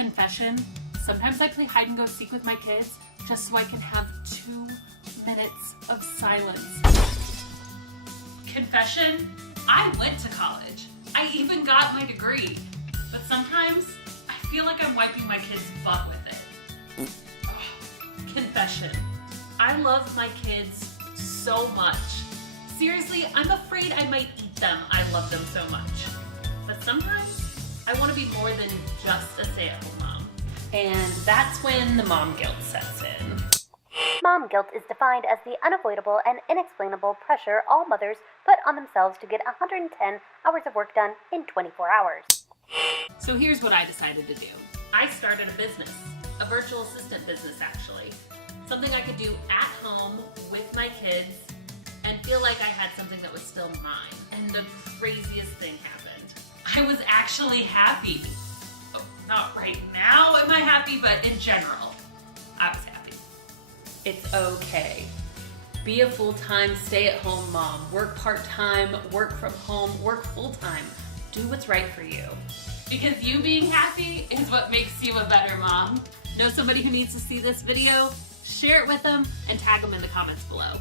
Confession, sometimes I play hide and go seek with my kids just so I can have 2 minutes of silence. Confession, I went to college. I even got my degree. But sometimes I feel like I'm wiping my kids' butt with it. Confession, I love my kids so much. Seriously, I'm afraid I might eat them. I love them so much. But sometimes I want to be more than just a stay-at-home mom. And that's when the mom guilt sets in. Mom guilt is defined as the unavoidable and inexplainable pressure all mothers put on themselves to get 110 hours of work done in 24 hours. So here's what I decided to do. I started a business, a virtual assistant business actually. Something I could do at home with my kids and feel like I had something that was still mine. And the craziest thing happened. I was actually happy. Oh, not right now am I happy, but in general, I was happy. It's okay. Be a full-time stay-at-home mom. Work part-time, work from home, work full-time. Do what's right for you. Because you being happy is what makes you a better mom. Know somebody who needs to see this video? Share it with them and tag them in the comments below.